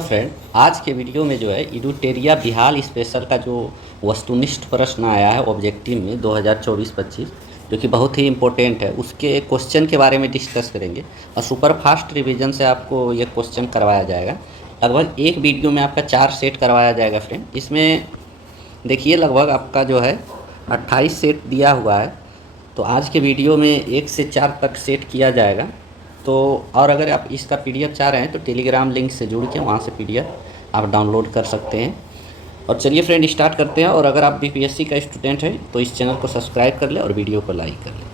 Friend, आज के video में जो है इडुटेरिया बिहार स्पेशल का जो वस्तुनिष्ठ प्रश्न आया है ऑब्जेक्टिव में 2024-25 जो कि बहुत ही इम्पोर्टेंट है, उसके क्वेश्चन के बारे में डिस्कस करेंगे। और सुपर फास्ट रिवीजन से आपको ये क्वेश्चन करवाया जाएगा। लगभग एक वीडियो में आपका 4 सेट करवाया जाएगा फ्रेंड। इसमें देखिए लगभग आपका जो है 28 सेट दिया हुआ है। तो आज के वीडियो में 1 से 4 तक सेट किया जाएगा। तो और अगर आप इसका पीडीएफ चाह रहे हैं तो टेलीग्राम लिंक से जुड़ के वहाँ से पीडीएफ आप डाउनलोड कर सकते हैं। और चलिए फ्रेंड स्टार्ट करते हैं। और अगर आप बीपीएससी का स्टूडेंट हैं तो इस चैनल को सब्सक्राइब कर लें और वीडियो को लाइक कर लें।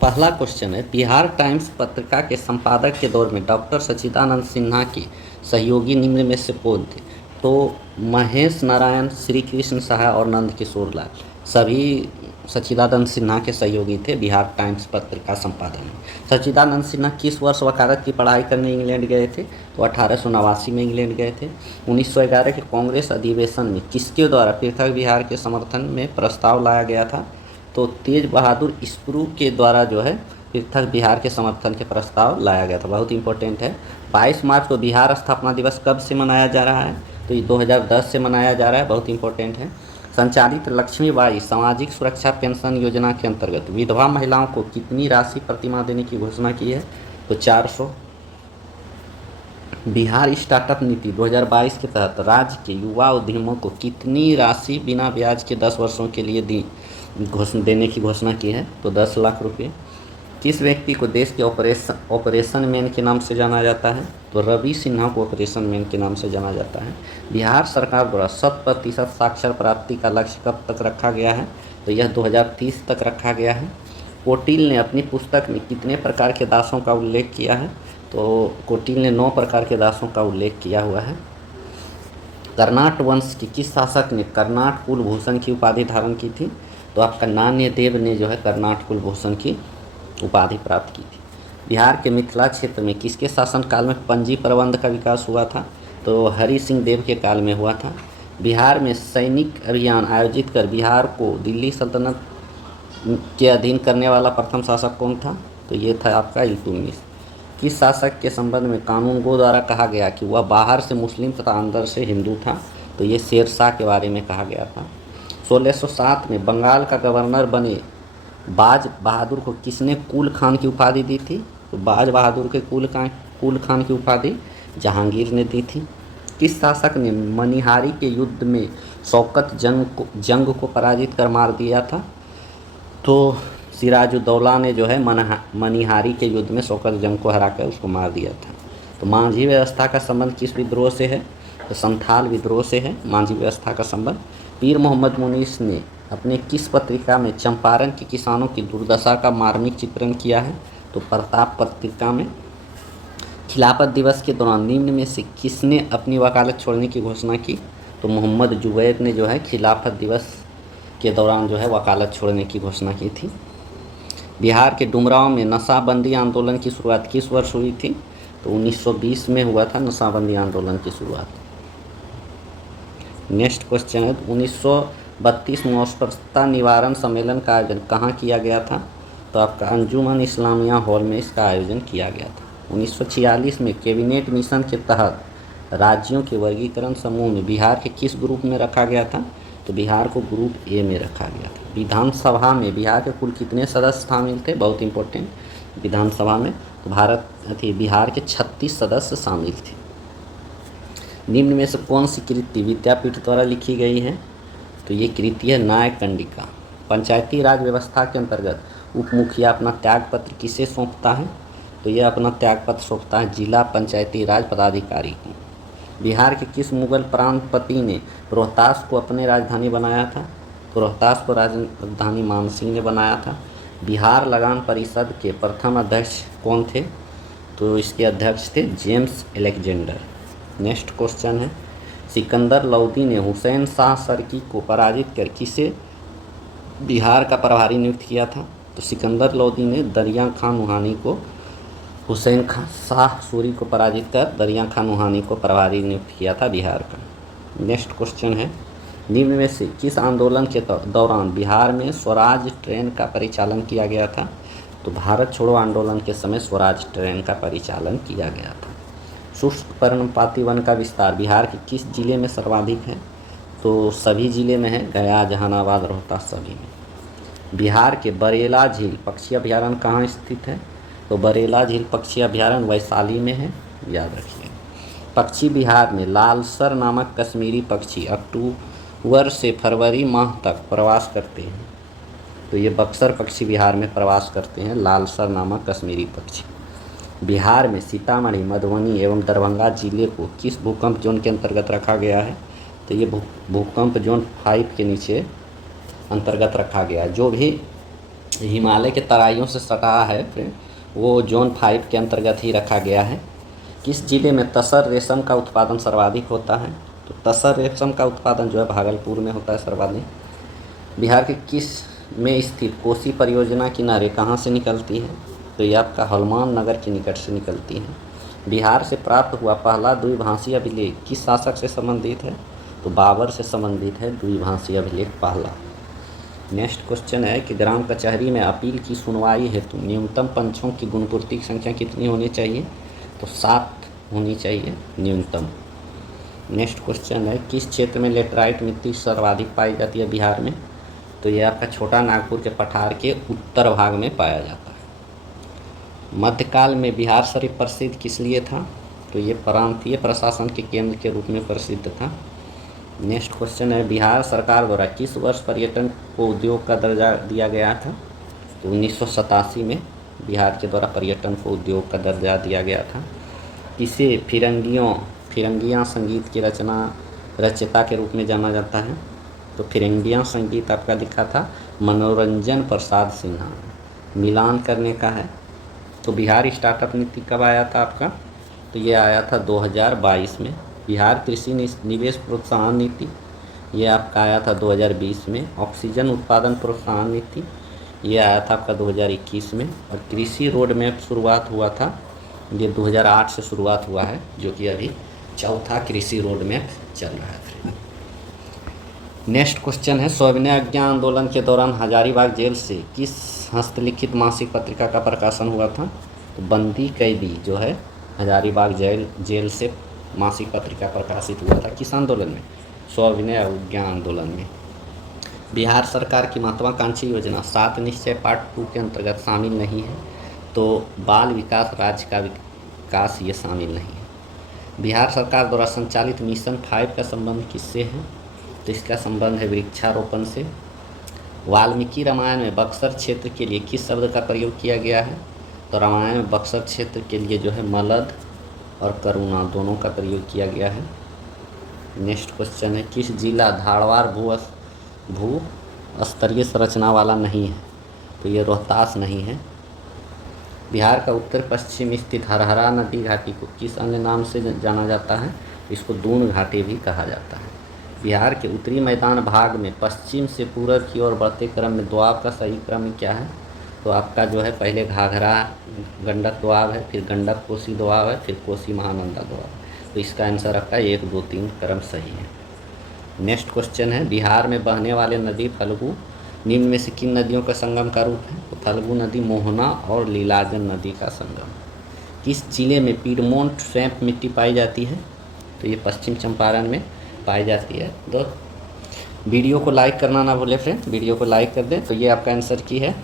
पहला क्वेश्चन है, बिहार टाइम्स पत्रिका के संपादक के दौर में डॉक्टर सच्चिदानंद सिन्हा के सहयोगी निम्न में से कौन थे? तो महेश नारायण, श्री कृष्ण साहा और नंद किशोर लाल सभी सच्चिदानंद सिन्हा के सहयोगी थे बिहार टाइम्स पत्रिका संपादन में। सच्चिदानंद सिन्हा किस वर्ष वकालत की पढ़ाई करने इंग्लैंड गए थे? तो 1889 में इंग्लैंड गए थे। 1911 के कांग्रेस अधिवेशन में किसके द्वारा पृथक बिहार के समर्थन में प्रस्ताव लाया गया था? तो तेज बहादुर स्प्रू के द्वारा जो है पृथक बिहार के समर्थन के प्रस्ताव लाया गया था। बहुत इंपॉर्टेंट है। 22 मार्च को बिहार स्थापना दिवस कब से मनाया जा रहा है? तो ये 2010 से मनाया जा रहा है। बहुत इंपॉर्टेंट है। संचालित लक्ष्मीबाई सामाजिक सुरक्षा पेंशन योजना के अंतर्गत विधवा महिलाओं को कितनी राशि प्रतिमाह देने की घोषणा की है? तो 400। बिहार स्टार्टअप नीति 2022 के तहत राज्य के युवा उद्यमों को कितनी राशि बिना ब्याज के 10 वर्षों के लिए देने की घोषणा की है? तो 10 लाख रुपये। किस व्यक्ति को देश के ऑपरेशन मैन के नाम से जाना जाता है? तो रवि सिन्हा को ऑपरेशन मैन के नाम से जाना जाता है। बिहार सरकार द्वारा 100% साक्षर प्राप्ति का लक्ष्य कब तक रखा गया है? तो यह 2030 तक रखा गया है। कोटिल ने अपनी पुस्तक में कितने प्रकार के दासों का उल्लेख किया है? तो कोटिल ने 9 प्रकार के दासों का उल्लेख किया हुआ है। कर्नाट वंश के किस शासक ने कर्नाट कुलभूषण की उपाधि धारण की थी? तो आपका नान्यदेव ने जो है कर्नाट कुलभूषण की उपाधि प्राप्त की थी। बिहार के मिथिला क्षेत्र में किसके शासनकाल में पंजी प्रबंध का विकास हुआ था? तो हरि सिंह देव के काल में हुआ था। बिहार में सैनिक अभियान आयोजित कर बिहार को दिल्ली सल्तनत के अधीन करने वाला प्रथम शासक कौन था? तो ये था आपका इल्तुतमिश। किस शासक के संबंध में कानून गो द्वारा कहा गया कि वह बाहर से मुस्लिम तथा अंदर से हिंदू था? तो ये शेर शाह के बारे में कहा गया था। 1607 में बंगाल का गवर्नर बने बाज बहादुर को किसने कुल खान की उपाधि दी थी? तो बाज बहादुर के कुल खान की उपाधि जहांगीर ने दी थी। किस शासक ने मनिहारी के युद्ध में शौकत जंग को पराजित कर मार दिया था? तो सिराजुद्दौला ने जो है मनिहारी के युद्ध में शौकत जंग को हराकर उसको मार दिया था। तो मांझी व्यवस्था का संबंध किस विद्रोह से है? तो संथाल विद्रोह से है मांझी व्यवस्था का संबंध। पीर मोहम्मद मुनीस ने अपने किस पत्रिका में चंपारण के किसानों की दुर्दशा का मार्मिक चित्रण किया है? तो प्रताप पत्रिका में। खिलाफत दिवस के दौरान निम्न में से किसने अपनी वकालत छोड़ने की घोषणा की? तो मोहम्मद जुबैर ने जो है खिलाफत दिवस के दौरान जो है वकालत छोड़ने की घोषणा की थी। बिहार के डुमरांव में नशाबंदी आंदोलन की शुरुआत किस वर्ष हुई थी? तो 1920 में हुआ था नशाबंदी आंदोलन की शुरुआत। नेक्स्ट क्वेश्चन है, 1932 में अस्पृश्यता निवारण सम्मेलन का आयोजन कहाँ किया गया था? तो आपका अंजुमन इस्लामिया हॉल में इसका आयोजन किया गया था। 1946 में कैबिनेट मिशन के तहत राज्यों के वर्गीकरण समूह में बिहार के किस ग्रुप में रखा गया था? तो बिहार को ग्रुप ए में रखा गया था। विधानसभा में बिहार के कुल कितने सदस्य शामिल थे? बहुत इंपॉर्टेंट। विधानसभा में तो बिहार के 36 सदस्य शामिल थे। निम्न में से कौन सी कृति विद्यापीठ द्वारा लिखी गई है? तो ये कृति है न्याय कंडिका। पंचायती राज व्यवस्था के अंतर्गत उप मुखिया अपना त्यागपत्र किसे सौंपता है? तो ये अपना त्यागपत्र सौंपता है जिला पंचायती राज पदाधिकारी को। बिहार के किस मुगल प्रांतपति ने रोहतास को अपने राजधानी बनाया था? तो रोहतास को राजधानी मानसिंह ने बनाया था। बिहार लगान परिषद के प्रथम अध्यक्ष कौन थे? तो इसके अध्यक्ष थे जेम्स एलेक्जेंडर। नेक्स्ट क्वेश्चन है, सिकंदर लोदी ने हुसैन शाह सरकी को पराजित कर किसे बिहार का प्रभारी नियुक्त किया था? तो सिकंदर लोदी ने दरिया खान नुहानी को हुसैन शाह सूरी को पराजित कर दरिया खान नुहानी को प्रभारी नियुक्त किया था बिहार का। नेक्स्ट क्वेश्चन है, निम्न में से किस आंदोलन के दौरान बिहार में स्वराज ट्रेन का परिचालन किया गया था? तो भारत छोड़ो आंदोलन के समय स्वराज ट्रेन का परिचालन किया गया था। शुष्क पर्णपाती वन का विस्तार बिहार के किस जिले में सर्वाधिक है? तो सभी जिले में है, गया, जहानाबाद, रोहतास, सभी में। बिहार के बरेला झील पक्षी अभयारण्य कहाँ स्थित है? तो बरेला झील पक्षी अभयारण्य वैशाली में है, याद रखिए। पक्षी बिहार में लालसर नामक कश्मीरी पक्षी अक्टूबर से फरवरी माह तक प्रवास करते हैं। तो ये बक्सर पक्षी बिहार में प्रवास करते हैं, लालसर नामक कश्मीरी पक्षी। बिहार में सीतामढ़ी, मधुबनी एवं दरभंगा जिले को किस भूकंप जोन के अंतर्गत रखा गया है? तो ये भूकंप जोन 5 के नीचे अंतर्गत रखा गया। जो भी हिमालय के तराइयों से सटा है फ्रेंड, वो जोन 5 के अंतर्गत ही रखा गया है। किस जिले में तसर रेशम का उत्पादन सर्वाधिक होता है? तो तसर रेशम का उत्पादन जो है भागलपुर में होता है सर्वाधिक। बिहार के किस में स्थित कोसी परियोजना की नहरें कहाँ से निकलती हैं? तो ये आपका हनुमान नगर के निकट से निकलती हैं। बिहार से प्राप्त हुआ पहला द्विभाषी अभिलेख किस शासक से संबंधित है? तो बाबर से संबंधित है द्विभाषी अभिलेख पहला। नेक्स्ट क्वेश्चन है कि ग्राम कचहरी में अपील की सुनवाई हेतु न्यूनतम पंचों की गुणपूर्ति की संख्या कितनी होनी चाहिए? तो 7 होनी चाहिए न्यूनतम। नेक्स्ट क्वेश्चन है किस क्षेत्र में लेटराइट मिट्टी सर्वाधिक पाई जाती है बिहार में? तो ये आपका छोटा नागपुर के पठार के उत्तर भाग में पाया जाता है। मध्यकाल में बिहार शरीफ प्रसिद्ध किस लिए था? तो ये प्रांतीय प्रशासन के केंद्र के रूप में प्रसिद्ध था। नेक्स्ट क्वेश्चन है बिहार सरकार द्वारा किस वर्ष पर्यटन को उद्योग का दर्जा दिया गया था? तो 1987 में बिहार के द्वारा पर्यटन को उद्योग का दर्जा दिया गया था। इसे फिरंगियाँ संगीत की रचयिता के रूप में जाना जाता है। तो फिरंगियाँ संगीत आपका लिखा था मनोरंजन प्रसाद सिन्हा। मिलान करने का है। तो बिहार स्टार्टअप नीति कब आया था आपका? तो ये आया था 2022 में। बिहार कृषि निवेश प्रोत्साहन नीति ये आपका आया था 2020 में। ऑक्सीजन उत्पादन प्रोत्साहन नीति ये आया था आपका 2021 में। और कृषि रोड मैप शुरुआत हुआ था, ये 2008 से शुरुआत हुआ है, जो कि अभी चौथा कृषि रोड मैप चल रहा है। नेक्स्ट क्वेश्चन है सविनय अज्ञा आंदोलन के दौरान हजारीबाग जेल से किस हस्तलिखित मासिक पत्रिका का प्रकाशन हुआ था? तो बंदी कैदी जो है हजारीबाग जेल से मासिक पत्रिका प्रकाशित हुआ था। किस आंदोलन में? सविनय अज्ञा आंदोलन में। बिहार सरकार की महत्वाकांक्षी योजना 7 निश्चय पार्ट 2 के अंतर्गत शामिल नहीं है। तो बाल विकास राज्य का विकास ये शामिल नहीं है। बिहार सरकार द्वारा संचालित मिशन 5 का संबंध किससे है? तो इसका संबंध है वृक्षारोपण से। वाल्मीकि रामायण में बक्सर क्षेत्र के लिए किस शब्द का प्रयोग किया गया है? तो रामायण में बक्सर क्षेत्र के लिए जो है मलद और करुणा दोनों का प्रयोग किया गया है। नेक्स्ट क्वेश्चन है किस जिला धारवाड़ भू स्तरीय संरचना वाला नहीं है? तो ये रोहतास नहीं है। बिहार का उत्तर पश्चिम स्थित हरहरा नदी घाटी को किस अन्य नाम से जाना जाता है? इसको दून घाटी भी कहा जाता है। बिहार के उत्तरी मैदान भाग में पश्चिम से पूर्व की ओर बढ़ते क्रम में दोआब का सही क्रम क्या है? तो आपका जो है पहले घाघरा गंडक दोआब है, फिर गंडक कोसी दोआब है, फिर कोसी महानंदा दोआब। तो इसका आंसर आपका 1, 2, 3 क्रम सही है। नेक्स्ट क्वेश्चन है बिहार में बहने वाले नदी फल्गु निम्न में से किन नदियों का संगम का रूप है? तो फल्गु नदी मोहना और लीलाजन नदी का संगम। किस जिले में पीडमोंट स्वैम्प मिट्टी पाई जाती है? तो ये पश्चिम चंपारण में पाई जाती है। तो वीडियो को लाइक करना ना भूले फ्रेंड, वीडियो को लाइक कर दें। तो ये आपका आंसर की है,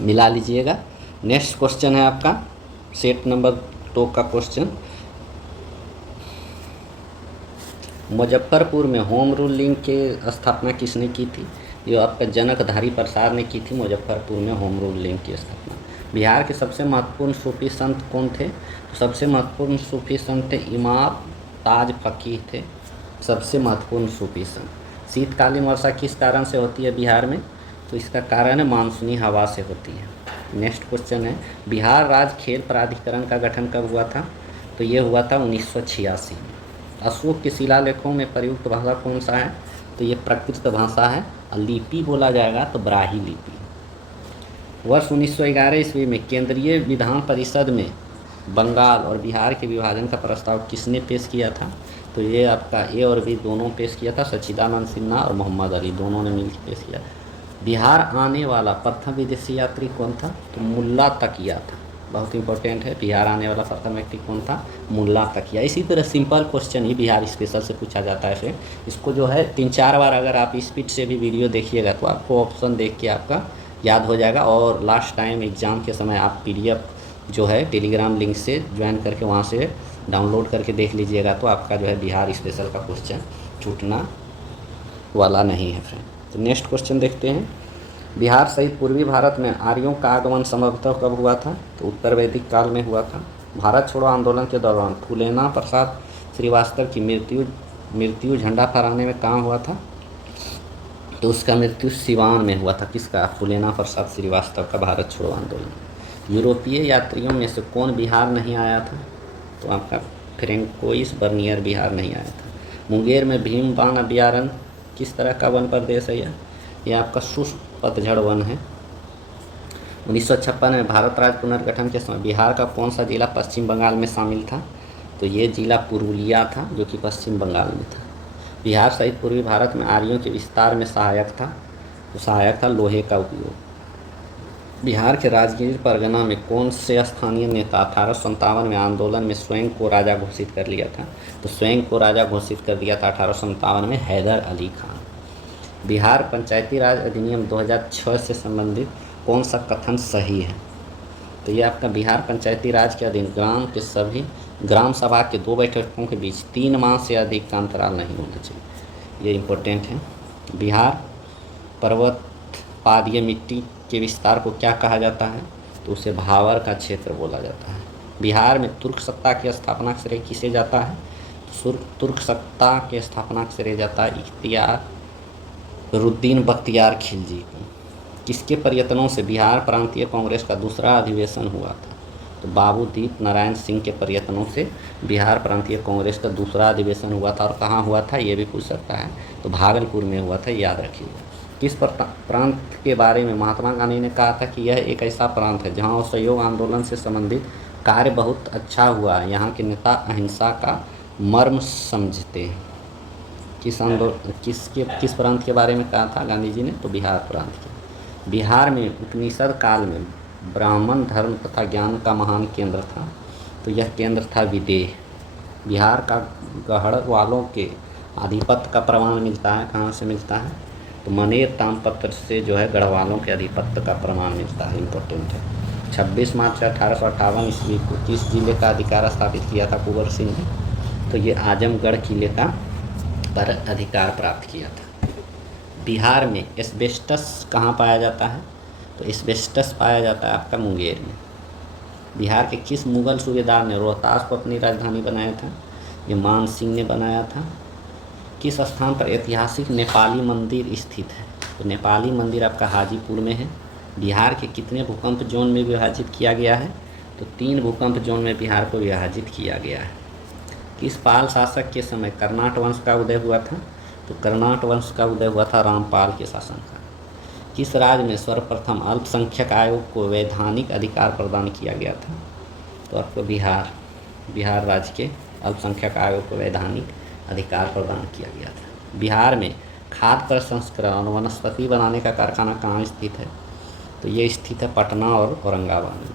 मिला लीजिएगा। नेक्स्ट क्वेश्चन है आपका सेट नंबर 2 का क्वेश्चन। मुजफ्फरपुर में होम रूलिंग के स्थापना किसने की थी? ये आपका जनकधारी प्रसाद ने की थी मुजफ्फरपुर में होम रूलिंग की स्थापना। बिहार के सबसे महत्वपूर्ण सूफी संत कौन थे? तो सबसे महत्वपूर्ण सूफी संत थे इमाम ताज फकीह थे, सबसे महत्वपूर्ण सूफी संत। शीतकालीन वर्षा किस कारण से होती है बिहार में? तो इसका कारण है मानसूनी हवा से होती है। नेक्स्ट क्वेश्चन है बिहार राज्य खेल प्राधिकरण का गठन कब हुआ था? तो ये हुआ था 1986 में। अशोक के शिलालेखों में प्रयुक्त भाषा कौन सा है? तो ये प्राकृत भाषा है। लिपि बोला जाएगा तो ब्राही लिपि। वर्ष 1911 ईस्वी में केंद्रीय विधान परिषद में बंगाल और बिहार के विभाजन का प्रस्ताव किसने पेश किया था? तो ये आपका ए और बी दोनों पेश किया था, सच्चिदानंद सिन्हा और मोहम्मद अली दोनों ने मिलकर पेश किया। बिहार आने वाला प्रथम विदेशी यात्री कौन था? तो मुल्ला तकिया था। बहुत इंपॉर्टेंट है। बिहार आने वाला प्रथम व्यक्ति कौन था? मुल्ला तकिया। इसी तरह सिंपल क्वेश्चन ही बिहार स्पेशल से पूछा जाता है फ्रेंड। इसको जो है 3-4 बार अगर आप स्पीड से भी वीडियो देखिएगा तो आपको ऑप्शन देख के आपका याद हो जाएगा। और लास्ट टाइम एग्ज़ाम के समय आप PDF जो है टेलीग्राम लिंक से ज्वाइन करके वहाँ से डाउनलोड करके देख लीजिएगा, तो आपका जो है बिहार स्पेशल का क्वेश्चन छूटना वाला नहीं है फ्रेंड। तो नेक्स्ट क्वेश्चन देखते हैं। बिहार सहित पूर्वी भारत में आर्यों का आगमन संभवतः कब हुआ था? तो उत्तर वैदिक काल में हुआ था। भारत छोड़ो आंदोलन के दौरान फूलेना प्रसाद श्रीवास्तव की मृत्यु झंडा फहराने में कहाँ हुआ था? तो उसका मृत्यु सिवान में हुआ था। किसका? फूलेना प्रसाद श्रीवास्तव का भारत छोड़ो आंदोलन। यूरोपीय यात्रियों में से कौन बिहार नहीं आया था? तो आपका फ्रेंकोइस बर्नियर बिहार नहीं आया था। मुंगेर में भीमबान अभयारण्य किस तरह का वन प्रदेश है? यह आपका शुष्क पतझड़ वन है। 1956 में भारत राज्य पुनर्गठन के समय बिहार का कौन सा जिला पश्चिम बंगाल में शामिल था? तो ये जिला पुरुलिया था, जो कि पश्चिम बंगाल में था। बिहार सहित पूर्वी भारत में आर्यों के विस्तार में सहायक था लोहे का उपयोग। बिहार के राजगीर परगना में कौन से स्थानीय नेता 1857 में आंदोलन में स्वयं को राजा घोषित कर लिया था? तो स्वयं को राजा घोषित कर दिया था 1857 में हैदर अली खान। बिहार पंचायती राज अधिनियम 2006 से संबंधित कौन सा कथन सही है? तो ये आपका बिहार पंचायती राज के अधीन ग्राम सभा के 2 बैठकों के बीच 3 माह से अधिक का अंतराल नहीं होना चाहिए। ये इम्पोर्टेंट है। बिहार पर्वत पादीय मिट्टी के विस्तार को क्या कहा जाता है? तो उसे भावर का क्षेत्र बोला जाता है। बिहार में तुर्क सत्ता की स्थापना का श्रेय किसे जाता है? तुर्क सत्ता के स्थापना का श्रेय जाता है इख्तियारुद्दीन बख्तियार खिलजी को। किसके प्रयत्नों से बिहार प्रांतीय कांग्रेस का दूसरा अधिवेशन हुआ था? तो बाबू दीप नारायण सिंह के प्रयत्नों से बिहार प्रांतीय कांग्रेस का दूसरा अधिवेशन हुआ था। और कहाँ हुआ था ये भी पूछ सकता है, तो भागलपुर में हुआ था, याद रखिएगा। किस प्रांत के बारे में महात्मा गांधी ने कहा था कि यह एक ऐसा प्रांत है जहाँ असहयोग आंदोलन से संबंधित कार्य बहुत अच्छा हुआ है, यहाँ के नेता अहिंसा का मर्म समझते हैं? किस प्रांत के बारे में कहा था गांधी जी ने? तो बिहार प्रांत के। बिहार में उपनिषद काल में ब्राह्मण धर्म तथा ज्ञान का महान केंद्र था, तो यह केंद्र था विदेह। बिहार का गढ़वालों के आधिपत्य का प्रमाण मिलता है, कहाँ से मिलता है? तो मनेर तामपत्र से जो है गढ़वालों के आधिपत्य का प्रमाण मिलता है, इम्पोर्टेंट है। 26 मार्च 1858 ईस्वी को किस जिले का अधिकार स्थापित किया था कुंवर सिंह ने? तो ये आजमगढ़ किले का पर अधिकार प्राप्त किया था। बिहार में एस्बेस्टस कहाँ पाया जाता है? तो एस्बेस्टस पाया जाता है आपका मुंगेर में। बिहार के किस मुगल सूबेदार ने रोहतास को अपनी राजधानी बनाया था? ये मान सिंह ने बनाया था। किस स्थान पर ऐतिहासिक नेपाली मंदिर स्थित है? तो नेपाली मंदिर आपका हाजीपुर में है। बिहार के कितने भूकंप जोन में विभाजित किया गया है? तो 3 भूकंप जोन में बिहार को विभाजित किया गया है। किस पाल शासक के समय कर्नाट वंश का उदय हुआ था? तो कर्नाट वंश का उदय हुआ था रामपाल के शासन का। किस राज्य में सर्वप्रथम अल्पसंख्यक आयोग को वैधानिक अधिकार प्रदान किया गया था? तो आपको बिहार राज्य के अल्पसंख्यक आयोग को वैधानिक अधिकार प्रदान किया गया था। बिहार में खाद्य प्रसंस्करण और वनस्पति बनाने का कारखाना कहाँ स्थित है? तो ये स्थित है पटना और औरंगाबाद में।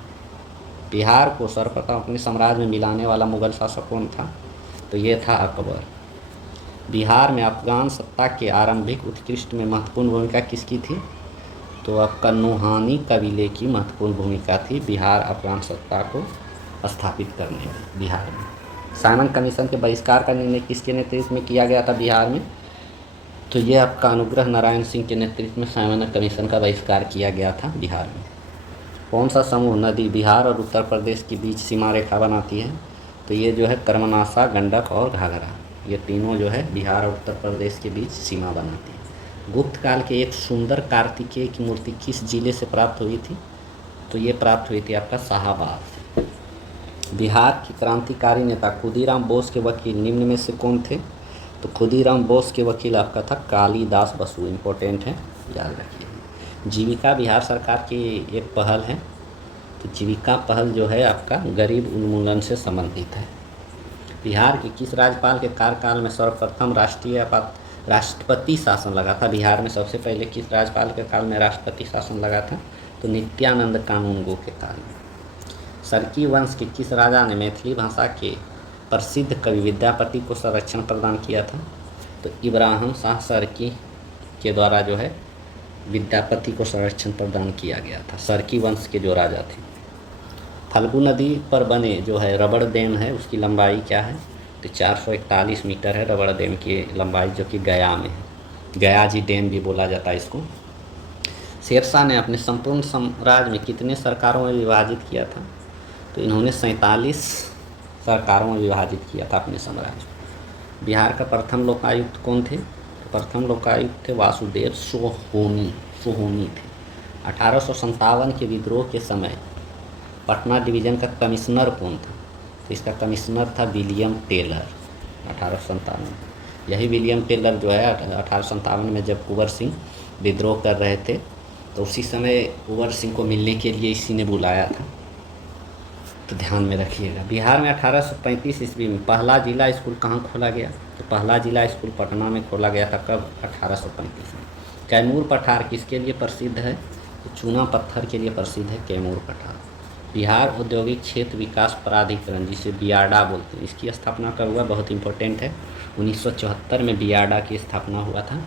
बिहार को सर्वप्रथम अपने साम्राज्य में मिलाने वाला मुगल शासक कौन था? तो ये था अकबर। बिहार में अफगान सत्ता के आरंभिक उत्कृष्ट में महत्वपूर्ण भूमिका किसकी थी? तो आपका नुहानी कबीले की महत्वपूर्ण भूमिका थी बिहार अफगान सत्ता को स्थापित करने में। बिहार में साइमन कमीशन के बहिष्कार का निर्णय किसके नेतृत्व में किया गया था बिहार में? तो ये आपका अनुग्रह नारायण सिंह के नेतृत्व में साइमन कमीशन का बहिष्कार किया गया था बिहार में। कौन सा समूह नदी बिहार और उत्तर प्रदेश के बीच सीमा रेखा बनाती है? तो ये जो है कर्मनाशा, गंडक और घाघरा, ये तीनों जो है बिहार और उत्तर प्रदेश के बीच सीमा बनाती है। गुप्त काल के एक सुंदर कार्तिकेय की मूर्ति किस जिले से प्राप्त हुई थी? तो ये प्राप्त हुई थी आपका शाहाबाद से। बिहार के क्रांतिकारी नेता खुदीराम बोस के वकील निम्न में से कौन थे? तो खुदीराम बोस के वकील आपका था कालिदास बसु, इम्पोर्टेंट है, याद रखिए। जीविका बिहार सरकार की एक पहल है, तो जीविका पहल जो है आपका गरीब उन्मूलन से संबंधित है। बिहार के किस राज्यपाल के कार्यकाल में सर्वप्रथम राष्ट्रपति शासन लगा था? बिहार में सबसे पहले किस राज्यपाल के काल में राष्ट्रपति शासन लगा था? तो नित्यानंद कानूनगो के काल में। सरकी वंश के किस राजा ने मैथिली भाषा के प्रसिद्ध कवि विद्यापति को संरक्षण प्रदान किया था? तो इब्राहिम शाह सरकी के द्वारा जो है विद्यापति को संरक्षण प्रदान किया गया था, सरकी वंश के जो राजा थे। फल्गु नदी पर बने जो है रबड़ डैम है, उसकी लंबाई क्या है? तो 441 मीटर है रबड़ डैम की लंबाई, जो कि गया में है। गया जी डैम भी बोला जाता है इसको। शेरशाह ने अपने संपूर्ण साम्राज्य में कितने सरकारों में विभाजित किया था? तो इन्होंने 47 सरकारों में विभाजित किया था अपने साम्राज्य। बिहार का प्रथम लोकायुक्त कौन थे? तो प्रथम लोकायुक्त थे वासुदेव सोहोनी थे। 1857 के विद्रोह के समय पटना डिवीज़न का कमिश्नर कौन था? तो इसका कमिश्नर था विलियम टेलर। 1857 यही विलियम टेलर जो है 1857 में जब कुंवर सिंह विद्रोह कर रहे थे, तो उसी समय कुंवर सिंह को मिलने के लिए इसी ने बुलाया था, तो ध्यान में रखिएगा। बिहार में 1835 ईस्वी में पहला जिला स्कूल कहाँ खोला गया? तो पहला जिला स्कूल पटना में खोला गया था। कब? 1835 में। कैमूर पठार किसके लिए प्रसिद्ध है? तो चूना पत्थर के लिए प्रसिद्ध है कैमूर पठार। बिहार औद्योगिक क्षेत्र विकास प्राधिकरण, जिसे बियाडा बोलते हैं, इसकी स्थापना कब हुआ? बहुत इंपॉर्टेंट है। 1974 में बियाडा की स्थापना हुआ था।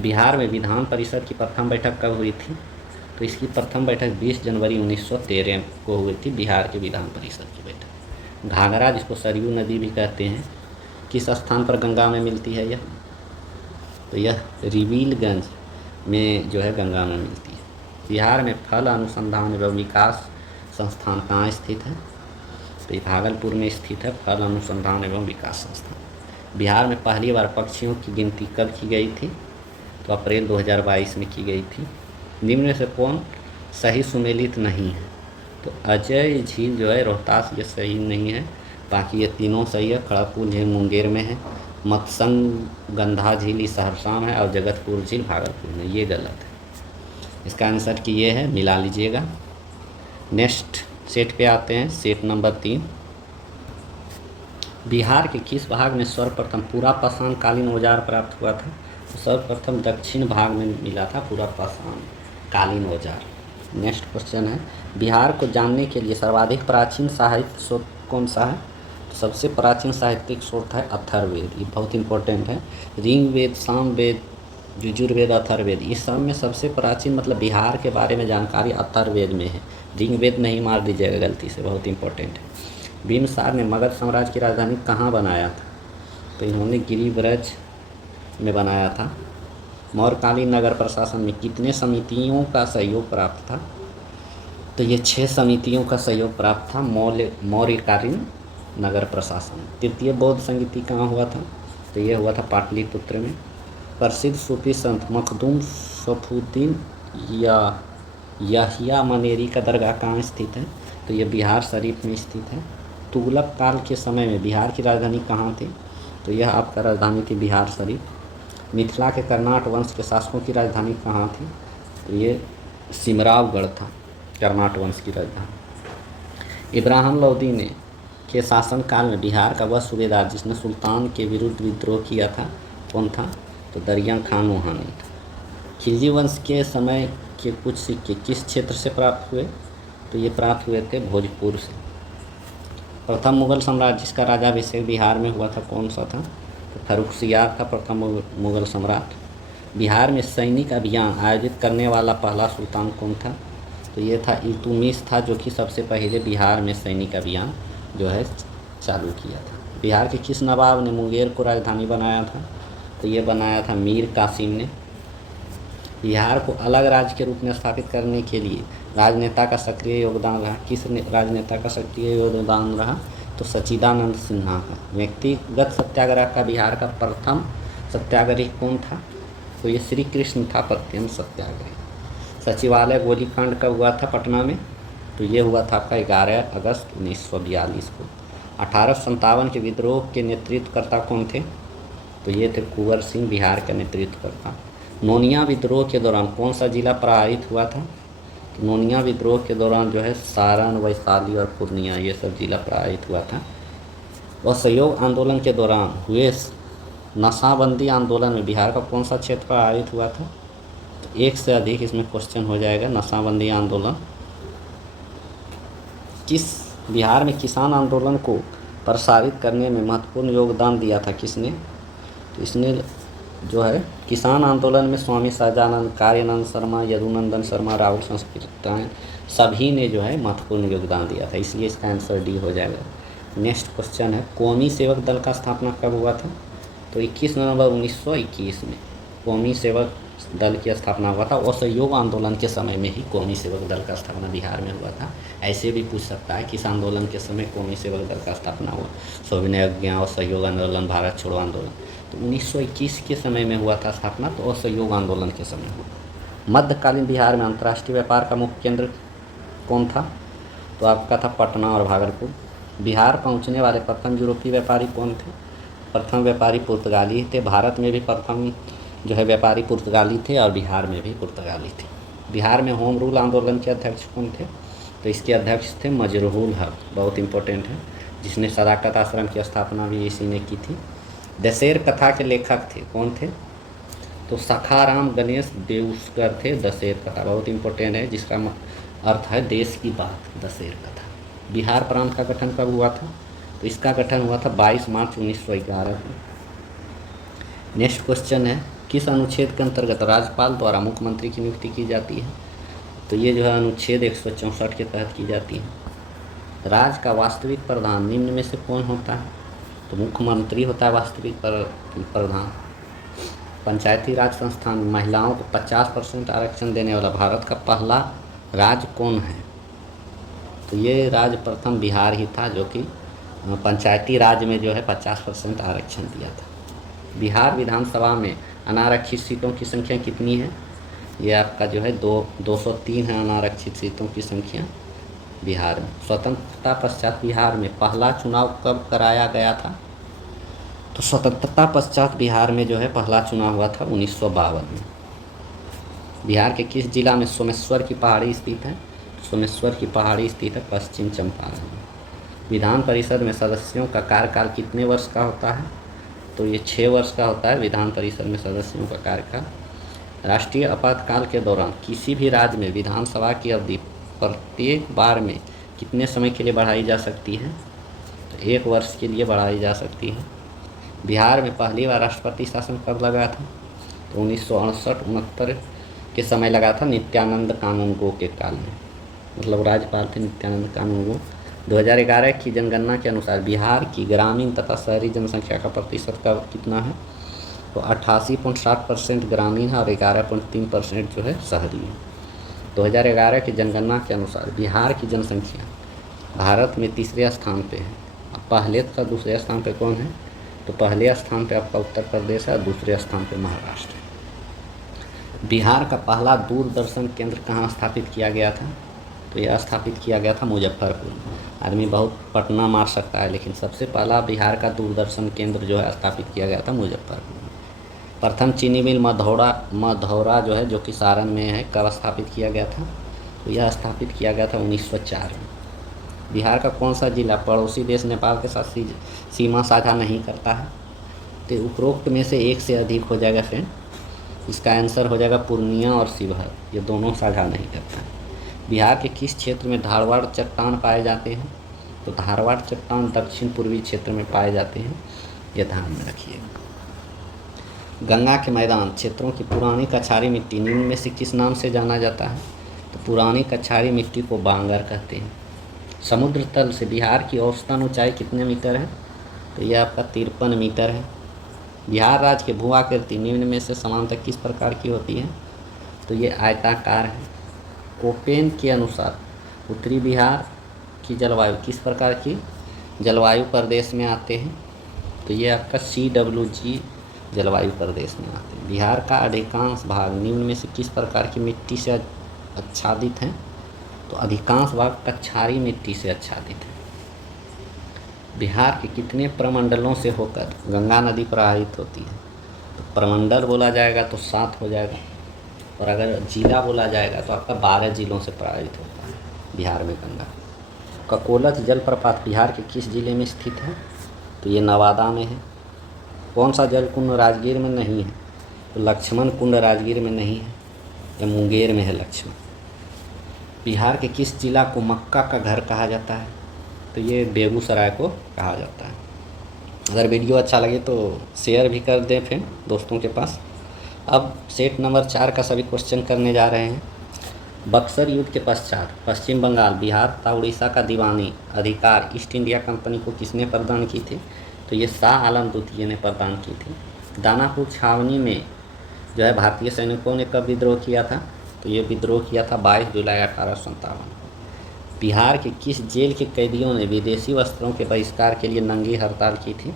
बिहार में विधान परिषद की प्रथम बैठक कब हुई थी? तो इसकी प्रथम बैठक 20 जनवरी 1913 को हुई थी, बिहार के विधान परिषद की बैठक। घाघरा, जिसको सरयू नदी भी कहते हैं, किस स्थान पर गंगा में मिलती है यह? तो यह रिविलगंज में जो है गंगा में मिलती है। बिहार में फल अनुसंधान एवं विकास संस्थान कहाँ स्थित है? तो ये भागलपुर में स्थित है, फल अनुसंधान एवं विकास संस्थान। बिहार में पहली बार पक्षियों की गिनती कब की गई थी? तो अप्रैल 2022 में की गई थी। निम्न में से कौन सही सुमेलित नहीं है? तो अजय झील जो है रोहतास, ये सही नहीं है। बाकी ये तीनों सही है। खड़गपुर झील मुंगेर में है, मत्संग गंधा झील सहरसा में है, और जगतपुर झील भागलपुर में। ये गलत है। इसका आंसर कि ये है, मिला लीजिएगा। नेक्स्ट सेट पे आते हैं, सेट नंबर 3। बिहार के किस भाग में सर्वप्रथम पूरा पाषाण कालीन औजार प्राप्त हुआ था? तो सर्वप्रथम दक्षिण भाग में मिला था पूरा पाषाण कालीन औजार। नेक्स्ट क्वेश्चन है, बिहार को जानने के लिए सर्वाधिक प्राचीन साहित्य स्रोत कौन सा है? तो सबसे प्राचीन साहित्यिक स्रोत है अथर्ववेद। ये बहुत इंपॉर्टेंट है। ऋग्वेद, सामवेद, यजुर्वेद, अथर्ववेद, इस सब में सबसे प्राचीन मतलब बिहार के बारे में जानकारी अथर्ववेद में है। ऋग्वेद नहीं मार दीजिएगा गलती से, बहुत इंपॉर्टेंट है। बिंबिसार ने मगध साम्राज्य की राजधानी कहाँ बनाया था? तो इन्होंने गिरिब्रज में बनाया था। मौर्यकालीन नगर प्रशासन में कितने समितियों का सहयोग प्राप्त था? तो ये 6 समितियों का सहयोग प्राप्त था मौर्यकालीन नगर प्रशासन। तृतीय बौद्ध संगीति कहाँ हुआ था? तो ये हुआ था पाटलिपुत्र में। प्रसिद्ध सूफी संत मखदूम सफुद्दीन या याहिया मनेरी का दरगाह कहाँ स्थित है? तो ये बिहार शरीफ में स्थित है। तुगलक काल के समय में बिहार की राजधानी कहाँ थी? तो यह आपका राजधानी थी बिहार शरीफ। मिथिला के कर्नाट वंश के शासकों की राजधानी कहाँ थी? तो ये सिमरावगढ़ था, कर्नाट वंश की राजधानी। इब्राहिम लोदी ने के शासनकाल में बिहार का वह सूबेदार जिसने सुल्तान के विरुद्ध विद्रोह किया था, कौन था? तो दरिया खान नोहानी था। खिलजी वंश के समय के कुछ सिक्के किस क्षेत्र से प्राप्त हुए? तो ये प्राप्त हुए थे भोजपुर से। प्रथम मुगल सम्राट जिसका राज्याभिषेक बिहार में हुआ था, कौन सा था? तो फर्रुखसियार था प्रथम मुगल सम्राट। बिहार में सैनिक अभियान आयोजित करने वाला पहला सुल्तान कौन था? तो ये था इल्तुतमिश था, जो कि सबसे पहले बिहार में सैनिक अभियान जो है चालू किया था। बिहार के किस नवाब ने मुंगेर को राजधानी बनाया था? तो ये बनाया था मीर कासिम ने। बिहार को अलग राज्य के रूप में स्थापित करने के लिए राजनेता का सक्रिय योगदान रहा। किस राजनेता का सक्रिय योगदान रहा? तो सच्चिदानंद सिन्हा का। व्यक्तिगत सत्याग्रह का बिहार का प्रथम सत्याग्रही कौन था? तो ये श्री कृष्ण था, प्रत्यम सत्याग्रही। सचिवालय गोलीकांड कब हुआ था पटना में? तो ये हुआ था आपका 11 अगस्त 1942 को। 1857 के विद्रोह के नेतृत्वकर्ता कौन थे? तो ये थे कुंवर सिंह, बिहार का नेतृत्वकर्ता। नोनिया विद्रोह के दौरान कौन सा जिला प्रभावित हुआ था? तो नोनिया विद्रोह के दौरान जो है सारण, वैशाली और पूर्णिया, ये सब जिला प्रभावित हुआ था। असहयोग आंदोलन के दौरान हुए नशाबंदी आंदोलन में बिहार का कौन सा क्षेत्र प्रभावित हुआ था? तो एक से अधिक इसमें क्वेश्चन हो जाएगा। नशाबंदी आंदोलन किस बिहार में किसान आंदोलन को प्रसारित करने में महत्वपूर्ण योगदान दिया था किसने? तो इसने जो है किसान आंदोलन में स्वामी सहजानंद, कार्यानंद शर्मा, यदुनंदन शर्मा, राहुल संस्कृतायन सभी ने जो है महत्वपूर्ण योगदान दिया था, इसलिए इसका आंसर डी हो जाएगा। नेक्स्ट क्वेश्चन है, कौमी सेवक दल का स्थापना कब हुआ था? तो 21 नवंबर 1921 में कौमी सेवक दल की स्थापना हुआ था। असहयोग आंदोलन के समय में ही कौमी सेवक दल का स्थापना बिहार में हुआ था। ऐसे भी पूछ सकता है किस आंदोलन के समय कौमी सेवक दल का स्थापना हुआ? सविनय अवज्ञा, असहयोग आंदोलन, भारत छोड़ो आंदोलन। तो 1921 के समय में हुआ था स्थापना, तो असहयोग आंदोलन के समय हुआ। मध्यकालीन बिहार में अंतर्राष्ट्रीय व्यापार का मुख्य केंद्र कौन था? तो आपका था पटना और भागलपुर। बिहार पहुंचने वाले प्रथम यूरोपीय व्यापारी कौन थे? प्रथम व्यापारी पुर्तगाली थे। भारत में भी प्रथम जो है व्यापारी पुर्तगाली थे और बिहार में भी पुर्तगाली थे। बिहार में होम रूल आंदोलन के अध्यक्ष कौन थे? तो इसके अध्यक्ष थे मजरूल हक, बहुत इंपॉर्टेंट है, जिसने सदाकत आश्रम की स्थापना भी इसी ने की थी। दशेर कथा के लेखक थे कौन थे? तो सखाराम गणेश देउस्कर थे। दशेर कथा बहुत इंपॉर्टेंट है, जिसका अर्थ है देश की बात, दशेर कथा। बिहार प्रांत का गठन कब हुआ था? तो इसका गठन हुआ था 22 मार्च 1911 को। नेक्स्ट क्वेश्चन है, किस अनुच्छेद के अंतर्गत राज्यपाल द्वारा मुख्यमंत्री की नियुक्ति की जाती है? तो ये जो है अनुच्छेद 164 के तहत की जाती है। राज्य का वास्तविक प्रधान निम्न में से कौन होता है? तो मुख्यमंत्री होता है वास्तविक प्रधान। पंचायती राज संस्थान में महिलाओं को 50% आरक्षण देने वाला भारत का पहला राज्य कौन है? तो ये राज्य प्रथम बिहार ही था, जो कि पंचायती राज में जो है 50% आरक्षण दिया था। बिहार विधानसभा में अनारक्षित सीटों की संख्या कितनी है? ये आपका जो है 203 है अनारक्षित सीटों की संख्या बिहार में। स्वतंत्रता पश्चात बिहार में पहला चुनाव कब कराया गया था? तो स्वतंत्रता पश्चात बिहार में जो है पहला चुनाव हुआ था 1952 में। बिहार के किस जिला में सोमेश्वर की पहाड़ी स्थित है? सोमेश्वर की पहाड़ी स्थित है पश्चिम चंपारण में। विधान परिषद में सदस्यों का कार्यकाल कितने वर्ष का होता है? तो ये 6 वर्ष का होता है विधान परिषद में सदस्यों का कार्यकाल। राष्ट्रीय आपातकाल के दौरान किसी भी राज्य में विधानसभा की अवधि प्रत्येक बार में कितने समय के लिए बढ़ाई जा सकती है? तो 1 वर्ष के लिए बढ़ाई जा सकती है। बिहार में पहली बार राष्ट्रपति शासन कब लगा था? तो 1968-69 के समय लगा था, नित्यानंद कानूनगो के काल में, मतलब राज्यपाल थे नित्यानंद कानूनगो। 2011 की जनगणना के अनुसार बिहार की ग्रामीण तथा शहरी जनसंख्या का प्रतिशत का कितना है? तो 88.7% ग्रामीण है और 11.3% जो है शहरी है। 2011 की जनगणना के अनुसार बिहार की जनसंख्या भारत में तीसरे स्थान पे है। अब पहले तथा दूसरे स्थान पे कौन है? तो पहले स्थान पे आपका उत्तर प्रदेश है, दूसरे स्थान पे महाराष्ट्र है। बिहार का पहला दूरदर्शन केंद्र कहाँ स्थापित किया गया था? तो यह स्थापित किया गया था मुजफ्फरपुर। आदमी बहुत पटना मार सकता है, लेकिन सबसे पहला बिहार का दूरदर्शन केंद्र जो है स्थापित किया गया था मुजफ्फरपुर में। प्रथम चीनी मिल मधौरा जो है, जो कि सारण में है, कब स्थापित किया गया था? तो यह स्थापित किया गया था 1904 में। बिहार का कौन सा जिला पड़ोसी देश नेपाल के साथ सीमा साझा नहीं करता है? तो उपरोक्त में से एक से अधिक हो जाएगा फ्रेंड। इसका आंसर हो जाएगा पूर्णिया और शिवहर, ये दोनों साझा नहीं करता है। बिहार के किस क्षेत्र में धारवाड़ चट्टान पाए जाते हैं? तो धारवाड़ चट्टान दक्षिण पूर्वी क्षेत्र में पाए जाते हैं, यह ध्यान में रखिएगा। गंगा के मैदान क्षेत्रों की पुरानी कछारी मिट्टी निम्न में से किस नाम से जाना जाता है? तो पुरानी कछारी मिट्टी को बांगर कहते हैं। समुद्र तल से बिहार की औसतन ऊंचाई कितने मीटर है? तो यह आपका 53 मीटर है। बिहार राज्य की भू आकृति निम्न में से समानतः किस प्रकार की होती है? तो ये आयताकार है। कोपेन के अनुसार उत्तरी बिहार की जलवायु किस प्रकार की जलवायु प्रदेश में आते हैं? तो ये आपका CWG जलवायु प्रदेश में आते हैं। बिहार का अधिकांश भाग निम्न में से किस प्रकार की मिट्टी से आच्छादित है? तो अधिकांश भाग कछारी मिट्टी से आच्छादित है। बिहार के कितने प्रमंडलों से होकर गंगा नदी प्रवाहित होती है? तो प्रमंडल बोला जाएगा तो 7 हो जाएगा, और अगर जिला बोला जाएगा तो आपका 12 जिलों से प्रवाहित होता है बिहार में गंगा। ककोलत जलप्रपात बिहार के किस जिले में स्थित है? तो ये नवादा में है। कौन सा जल कुंड राजगीर में नहीं है? तो लक्ष्मण कुंड राजगीर में नहीं है, यह मुंगेर में है लक्ष्मण। बिहार के किस जिला को मक्का का घर कहा जाता है? तो ये बेगूसराय को कहा जाता है। अगर वीडियो अच्छा लगे तो शेयर भी कर दें फिर दोस्तों के पास। अब सेट नंबर 4 का सभी क्वेश्चन करने जा रहे हैं। बक्सर युद्ध के पश्चात पश्चिम बंगाल, बिहार तथा उड़ीसा का दीवानी अधिकार ईस्ट इंडिया कंपनी को किसने प्रदान की थी? तो ये शाह आलम द्वितीय ने प्रदान की थी। दानापुर छावनी में जो है भारतीय सैनिकों ने कब विद्रोह किया था? तो ये विद्रोह किया था 22 जुलाई 1857। बिहार के किस जेल के कैदियों ने विदेशी वस्त्रों के बहिष्कार के लिए नंगी हड़ताल की थी?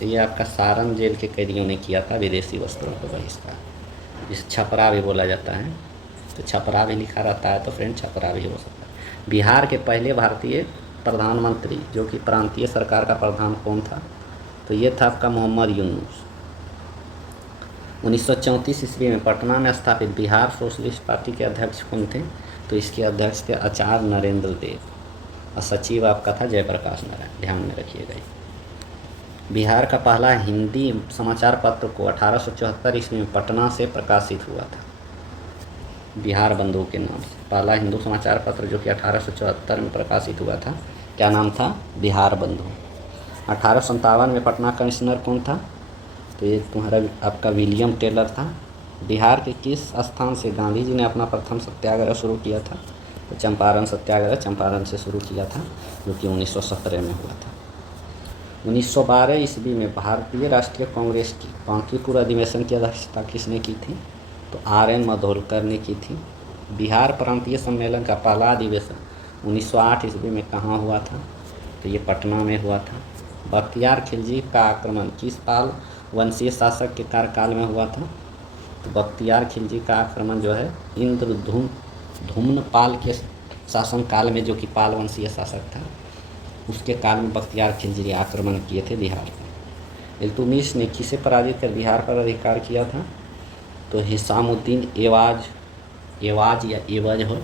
तो ये आपका सारण जेल के कैदियों ने किया था विदेशी वस्त्रों का बहिष्कार, जिसे छपरा भी बोला जाता है। तो छपरा भी लिखा रहता है तो फ्रेंड छपरा भी हो सकता है। बिहार के पहले भारतीय प्रधानमंत्री जो कि प्रांतीय सरकार का प्रधान कौन था? तो ये था आपका मोहम्मद यूनुस। 1934 ईस्वी में पटना में स्थापित बिहार सोशलिस्ट पार्टी के अध्यक्ष कौन थे? तो इसके अध्यक्ष थे आचार्य नरेंद्र देव और सचिव आपका था जयप्रकाश नारायण। ध्यान में रखिएगा। बिहार का पहला हिंदी समाचार पत्र को 1874 ईस्वी में पटना से प्रकाशित हुआ था, बिहार बंधु के नाम से। पहला हिंदू समाचार पत्र जो कि 1874 में प्रकाशित हुआ था, क्या नाम था? बिहार बंधु। 1857 में पटना कमिश्नर कौन था? तो ये तुम्हारा आपका विलियम टेलर था। बिहार के किस स्थान से गांधी जी ने अपना प्रथम सत्याग्रह शुरू किया था? तो चंपारण सत्याग्रह चंपारण से शुरू किया था, जो कि 1917 में हुआ था। 1912 ईस्वी में भारतीय राष्ट्रीय कांग्रेस की बांकीपुर अधिवेशन की अध्यक्षता किसने की थी? तो RN मधोलकर ने की थी। बिहार प्रांतीय सम्मेलन का पहला अधिवेशन 1908 ईस्वी में कहाँ हुआ था? तो ये पटना में हुआ था। बख्तियार खिलजी का आक्रमण किस पाल वंशीय शासक के कार्यकाल में हुआ था? तो बख्तियार खिलजी का आक्रमण जो है इंद्रधुम्न पाल के शासनकाल में, जो कि पाल वंशीय शासक था, उसके काल में बख्तियार खिलजी आक्रमण किए थे बिहार पर। इल्तुतमिश ने किसे पराजित कर बिहार पर अधिकार किया था? तो हिसामुद्दीन एवाज या एवज हो,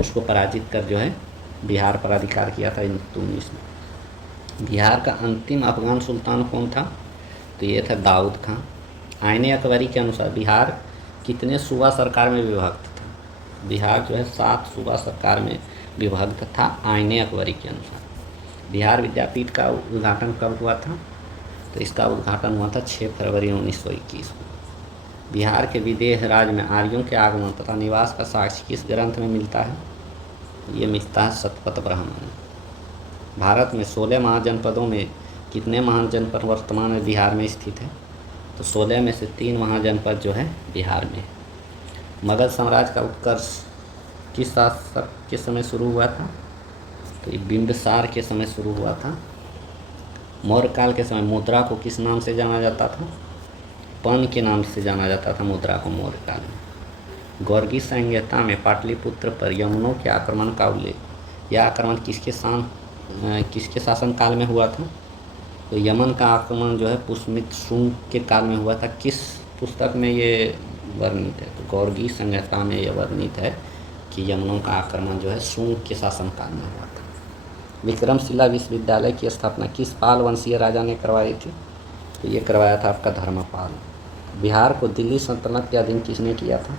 उसको पराजित कर जो है बिहार पर अधिकार किया था इल्तुतमिश ने। बिहार का अंतिम अफगान सुल्तान कौन था? तो ये था दाऊद खां। आईने अकबरी के अनुसार बिहार कितने सूबा सरकार में विभक्त था? बिहार जो है 7 सूबा सरकार में विभक्त था आईने अकबरी के अनुसार। बिहार विद्यापीठ का उद्घाटन कब हुआ था? तो इसका उद्घाटन हुआ था 6 फरवरी 1921 को। बिहार के विदेह राज्य में आर्यों के आगमन तथा निवास का साक्ष्य किस ग्रंथ में मिलता है? ये मिलता है शतपथ ब्राह्मण। भारत में 16 महाजनपदों में कितने महाजनपद वर्तमान में बिहार में स्थित है? तो 16 में से 3 महाजनपद जो है बिहार में। मगध साम्राज्य का उत्कर्ष किस शासक के समय शुरू हुआ था? तो ये बिंबिसार के समय शुरू हुआ था। मौर्य काल के समय मुद्रा को किस नाम से जाना जाता था? पन के नाम से जाना जाता था मुद्रा को मौर्य काल में। गौरगी संहिता में पाटलिपुत्र पर यमुनों के आक्रमण का उल्लेख, यह आक्रमण किसके शासन काल में हुआ था? तो यमन का आक्रमण जो है पुष्यमित्र शुंग के काल में हुआ था। किस पुस्तक में ये वर्णित है? तो गौरगी संहिता में यह वर्णित है कि यमनों का आक्रमण जो है शुंग के शासन काल में हुआ था। विक्रमशिला विश्वविद्यालय की स्थापना किस पाल वंशीय राजा ने करवाई थी? तो ये करवाया था आपका धर्मपाल। बिहार को दिल्ली सल्तनत के अधीन किसने किया था?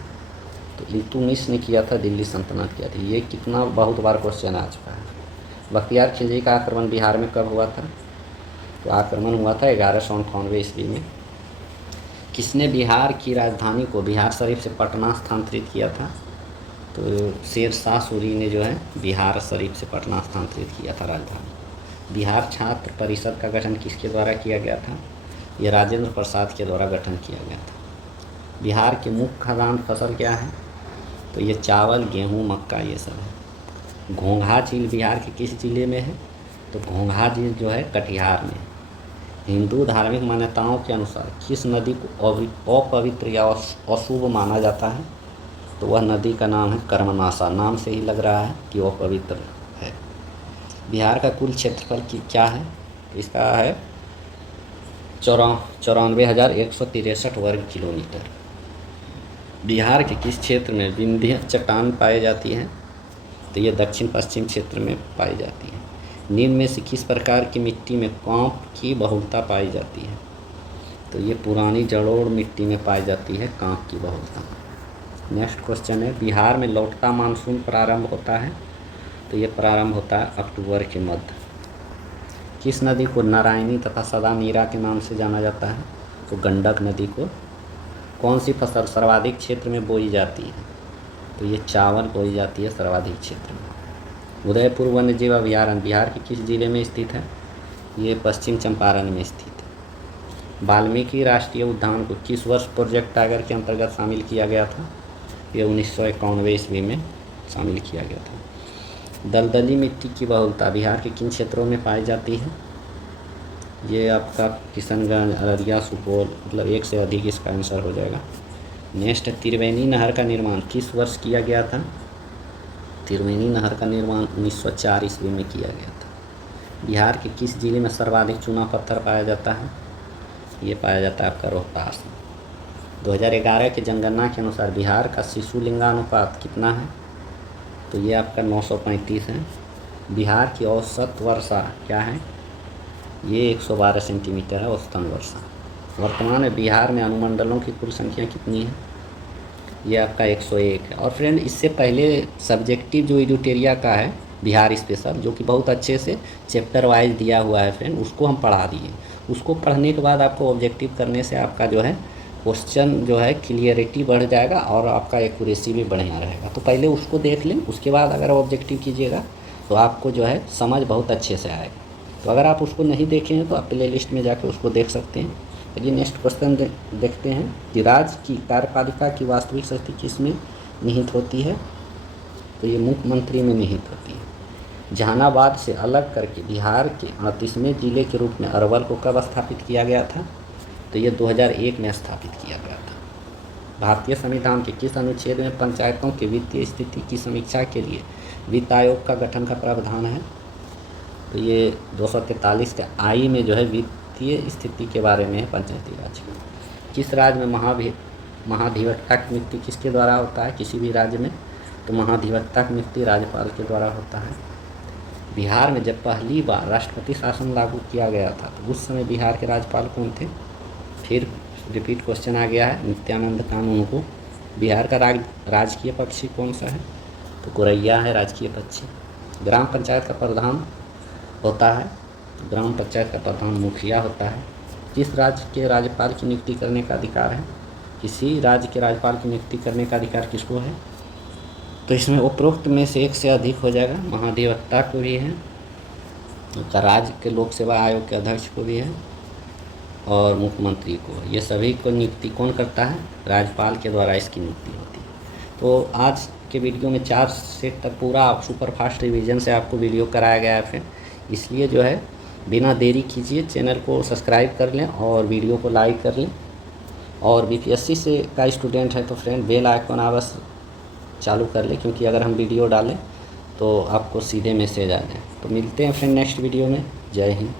तो इल्तुतमिश ने किया था दिल्ली सल्तनत के अधीन। ये कितना बहुत बार क्वेश्चन आ चुका है। बख्तियार खिलजी का आक्रमण बिहार में कब हुआ था? तो आक्रमण हुआ था 1198 ईस्वी में। किसने बिहार की राजधानी को बिहार शरीफ से पटना स्थानांतरित किया था? तो शेर शाह सूरी ने जो है बिहार शरीफ से पटना स्थानांतरित किया था राजधानी। बिहार छात्र परिषद का गठन किसके द्वारा किया गया था? ये राजेंद्र प्रसाद के द्वारा गठन किया गया था। बिहार की मुख्य खाद्यान्न फसल क्या है? तो ये चावल, गेहूँ, मक्का ये सब है। घोंघा झील बिहार के किस जिले में है? तो घोंघा झील जो है कटिहार में। हिंदू धार्मिक मान्यताओं के अनुसार किस नदी को अपवित्र या अशुभ माना जाता है? तो वह नदी का नाम है कर्मनाशा। नाम से ही लग रहा है कि वह पवित्र है। बिहार का कुल क्षेत्रफल क्या है? इसका है 94,163 वर्ग किलोमीटर। बिहार के किस क्षेत्र में विंध्य चट्टान पाई जाती है? तो ये दक्षिण पश्चिम क्षेत्र में पाई जाती है। निम्न में से किस प्रकार की मिट्टी में कांप की बहुलता पाई जाती है? तो ये पुरानी जलोढ़ मिट्टी में पाई जाती है कांप की बहुलता। नेक्स्ट क्वेश्चन है, बिहार में लौटता मानसून प्रारंभ होता है? तो ये प्रारंभ होता है अक्टूबर के मध्य। किस नदी को नारायणी तथा सदा नीरा के नाम से जाना जाता है? तो गंडक नदी को। कौन सी फसल सर्वाधिक क्षेत्र में बोई जाती है? तो ये चावल बोई जाती है सर्वाधिक क्षेत्र में। उदयपुर वन्यजीव अभयारण्य बिहार के किस जिले में स्थित है? ये पश्चिम चंपारण में स्थित है। वाल्मीकि राष्ट्रीय उद्यान को किस वर्ष प्रोजेक्ट टाइगर के अंतर्गत शामिल किया गया था? ये 1991 ईस्वी में शामिल किया गया था। दलदली मिट्टी की बहुलता बिहार के किन क्षेत्रों में पाई जाती है? ये आपका किशनगंज, अररिया, सुपौल, मतलब एक से अधिक इसका आंसर हो जाएगा। नेक्स्ट, त्रिवेणी नहर का निर्माण किस वर्ष किया गया था? त्रिवेणी नहर का निर्माण 1904 ईस्वी में किया गया था। बिहार के किस जिले में सर्वाधिक चूना पत्थर पाया जाता है? ये पाया जाता है आपका रोहतास में। 2011 की जनगणना के अनुसार बिहार का शिशु लिंगानुपात कितना है? तो ये आपका 935 है। बिहार की औसत वर्षा क्या है? ये 112 सेंटीमीटर है औसतन वर्षा। वर्तमान में बिहार में अनुमंडलों की कुल संख्या कितनी है? ये आपका 101 है। और फ्रेंड, इससे पहले सब्जेक्टिव जो एडुटेरिया का है बिहार स्पेशल, जो कि बहुत अच्छे से चैप्टर वाइज दिया हुआ है फ्रेंड, उसको हम पढ़ा दिए। उसको पढ़ने के बाद आपको ऑब्जेक्टिव करने से आपका जो है क्वेश्चन जो है क्लियरिटी बढ़ जाएगा और आपका एक्यूरेसी भी बढ़िया रहेगा। तो पहले उसको देख लें, उसके बाद अगर ऑब्जेक्टिव कीजिएगा तो आपको जो है समझ बहुत अच्छे से आएगा। तो अगर आप उसको नहीं देखे हैं तो आप प्ले लिस्ट में जाकर उसको देख सकते हैं। चलिए नेक्स्ट क्वेश्चन देखते हैं कि राज्य की कार्यपालिका की वास्तविक शक्ति किस में निहित होती है? तो ये मुख्यमंत्री में निहित होती है। जहानाबाद से अलग करके बिहार के 38वें जिले के रूप में अरवल को कब स्थापित किया गया था? तो ये 2001 में स्थापित किया गया था। भारतीय संविधान के किस अनुच्छेद में पंचायतों की वित्तीय स्थिति की समीक्षा के लिए वित्त आयोग का गठन का प्रावधान है? तो ये 243 के आई में जो है वित्तीय स्थिति के बारे में है पंचायती राज में। किस राज्य में महाधिवक्ता की नियुक्ति किसके द्वारा होता है? किसी भी राज्य में तो महाधिवक्ता की नियुक्ति राज्यपाल के द्वारा होता है। बिहार में जब पहली बार राष्ट्रपति शासन लागू किया गया था तो उस समय बिहार के राज्यपाल कौन थे? फिर रिपीट क्वेश्चन आ गया है, नित्यानंद कानून को। बिहार का राजकीय पक्षी कौन सा है? तो गोरैया है राजकीय पक्षी। ग्राम पंचायत का प्रधान होता है, ग्राम पंचायत का प्रधान मुखिया होता है। किस राज्य के राज्यपाल की नियुक्ति करने का अधिकार है? किसी राज्य के राज्यपाल की नियुक्ति करने का अधिकार किसको है? तो इसमें उपरोक्त में से एक से अधिक हो जाएगा। महाधिवक्ता को भी है, राज्य के लोक सेवा आयोग के अध्यक्ष को भी है और मुख्यमंत्री को। ये सभी को नियुक्ति कौन करता है? राज्यपाल के द्वारा इसकी नियुक्ति होती है। तो आज के वीडियो में 4 सेट तक पूरा सुपरफास्ट रिवीजन से आपको वीडियो कराया गया है फ्रेंड। इसलिए जो है बिना देरी कीजिए चैनल को सब्सक्राइब कर लें और वीडियो को लाइक कर लें। और बीपीएससी से का स्टूडेंट है तो फ्रेंड बेल आइकन अवश्य चालू कर लें, क्योंकि अगर हम वीडियो डालें तो आपको सीधे मैसेज आ जाए। तो मिलते हैं फ्रेंड नेक्स्ट वीडियो में। जय हिंद।